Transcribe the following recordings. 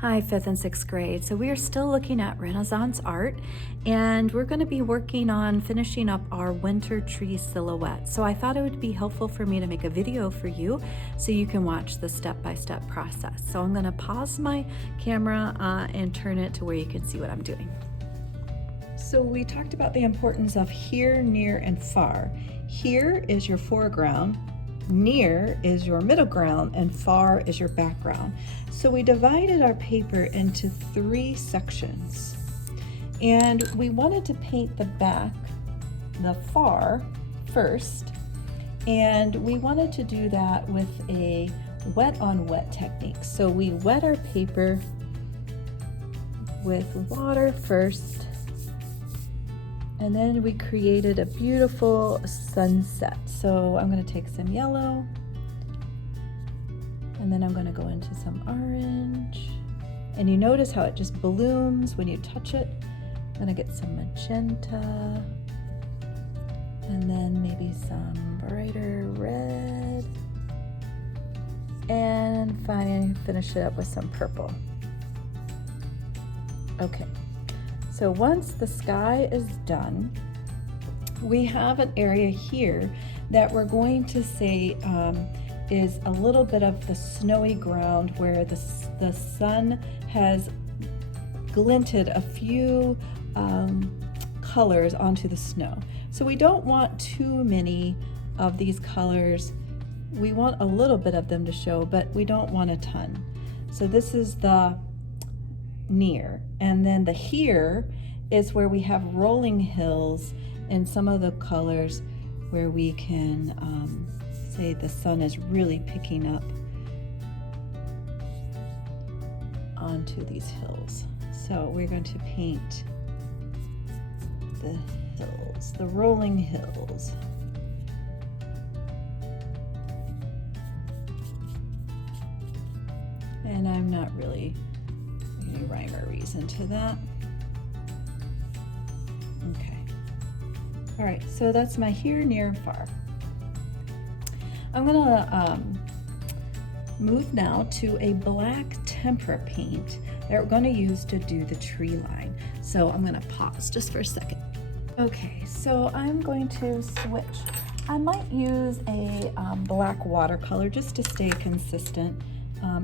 Hi, 5th and 6th grade. So we are still looking at Renaissance art, and we're going to be working on finishing up our winter tree silhouette. So I thought it would be helpful for me to make a video for you so you can watch the step-by-step process. So I'm going to pause my camera and turn it to where you can see what I'm doing. So we talked about the importance of here, near, and far. Here is your foreground. Near is your middle ground and far is your background. So we divided our paper into 3 sections, and we wanted to paint the back, the far first, and we wanted to do that with a wet on wet technique. So we wet our paper with water first, and then we created a beautiful sunset. So I'm going to take some yellow, and then I'm going to go into some orange. And you notice how it just blooms when you touch it. I'm going to get some magenta, and then maybe some brighter red, and finally finish it up with some purple. Okay. So once the sky is done, we have an area here that we're going to say is a little bit of the snowy ground where the sun has glinted a few colors onto the snow. So we don't want too many of these colors. We want a little bit of them to show, but we don't want a ton. So this is the near, and then the here is where we have rolling hills and some of the colors where we can say the sun is really picking up onto these hills. So we're going to paint the hills, the rolling hills. And I'm not really any rhyme or reason to that. Okay. All right, so that's my here, near, and far. I'm gonna move now to a black tempera paint that we're gonna use to do the tree line. So I'm gonna pause just for a second. Okay, so I'm going to switch. I might use a black watercolor just to stay consistent,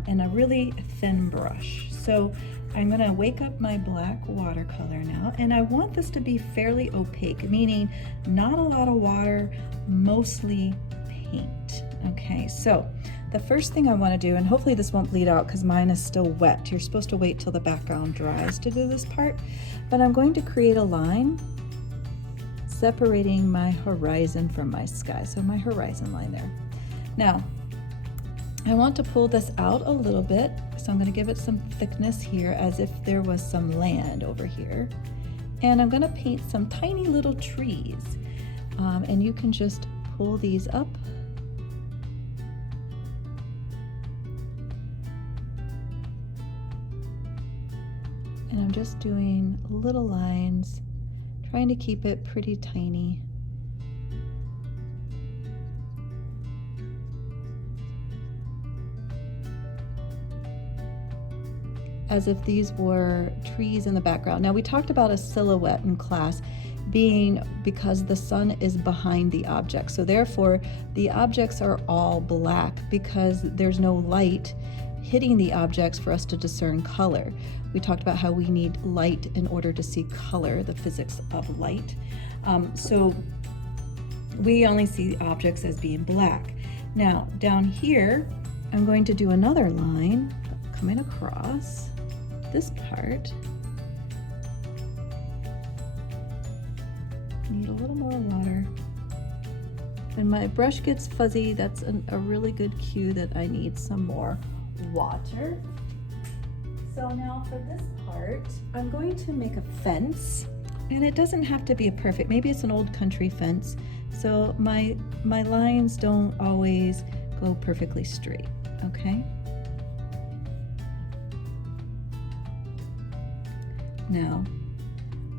and a really thin brush. So I'm gonna wake up my black watercolor now, and I want this to be fairly opaque, meaning not a lot of water, mostly paint. Okay, so the first thing I wanna do, and hopefully this won't bleed out because mine is still wet. You're supposed to wait till the background dries to do this part, but I'm going to create a line separating my horizon from my sky. So my horizon line there. Now, I want to pull this out a little bit, so I'm going to give it some thickness here as if there was some land over here. And I'm going to paint some tiny little trees. And you can just pull these up. And I'm just doing little lines, trying to keep it pretty tiny. As if these were trees in the background. Now we talked about a silhouette in class being because the sun is behind the object. So therefore the objects are all black because there's no light hitting the objects for us to discern color. We talked about how we need light in order to see color, the physics of light. So we only see objects as being black. Now down here, I'm going to do another line coming across this part. Need a little more water. When my brush gets fuzzy, that's a really good cue that I need some more water. So now for this part, I'm going to make a fence, and it doesn't have to be a perfect, maybe it's an old country fence, so my lines don't always go perfectly straight, okay? Now,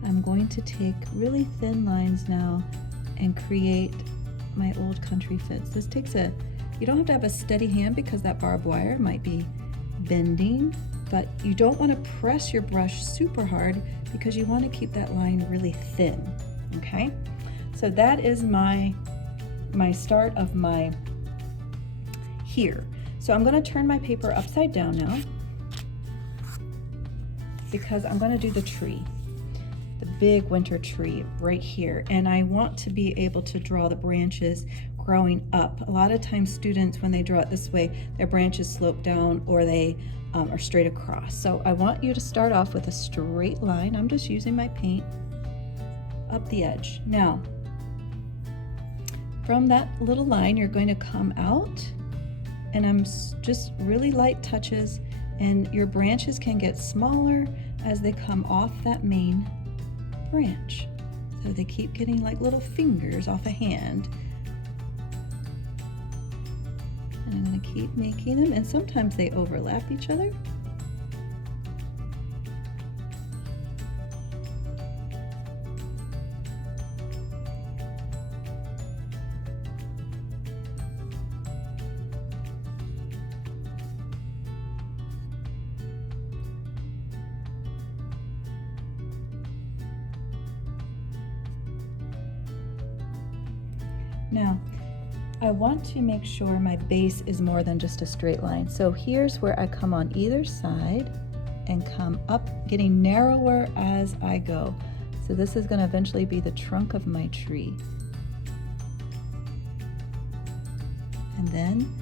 I'm going to take really thin lines now and create my old country fence. This takes you don't have to have a steady hand because that barbed wire might be bending. but you don't want to press your brush super hard because you want to keep that line really thin, okay? So that is my start of my here. So I'm going to turn my paper upside down now because I'm going to do the tree, the big winter tree right here. And I want to be able to draw the branches growing up. A lot of times students, when they draw it this way, their branches slope down or they are straight across. So I want you to start off with a straight line. I'm just using my paint up the edge. Now, from that little line, you're going to come out, and I'm just really light touches, and your branches can get smaller as they come off that main branch. So they keep getting like little fingers off a hand. And I'm going to keep making them, and sometimes they overlap each other. Now, I want to make sure my base is more than just a straight line. So here's where I come on either side and come up, getting narrower as I go. So this is going to eventually be the trunk of my tree. And then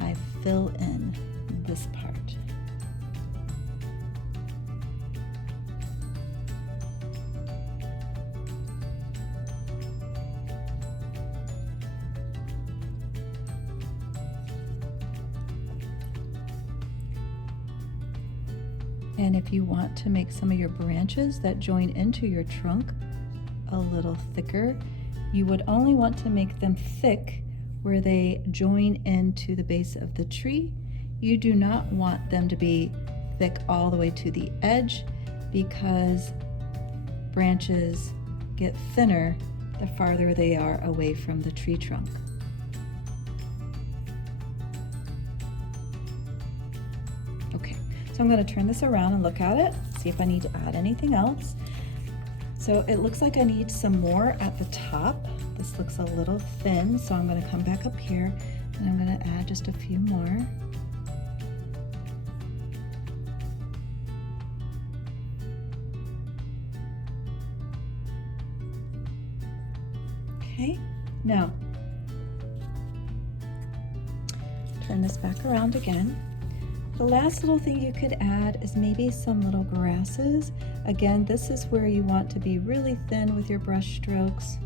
I fill in this part. And if you want to make some of your branches that join into your trunk a little thicker, you would only want to make them thick where they join into the base of the tree. You do not want them to be thick all the way to the edge because branches get thinner the farther they are away from the tree trunk. Okay. So I'm going to turn this around and look at it, see if I need to add anything else. So it looks like I need some more at the top. This looks a little thin, so I'm going to come back up here and I'm going to add just a few more. Okay, now turn this back around again. The last little thing you could add is maybe some little grasses. Again, this is where you want to be really thin with your brush strokes.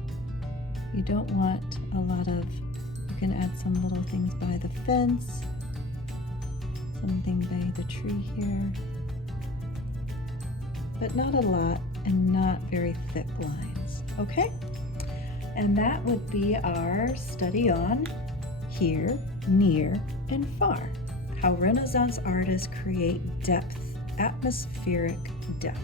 You don't want a lot of, you can add some little things by the fence, something by the tree here, but not a lot and not very thick lines, okay? And that would be our study on here, near, and far. How Renaissance artists create depth, atmospheric depth.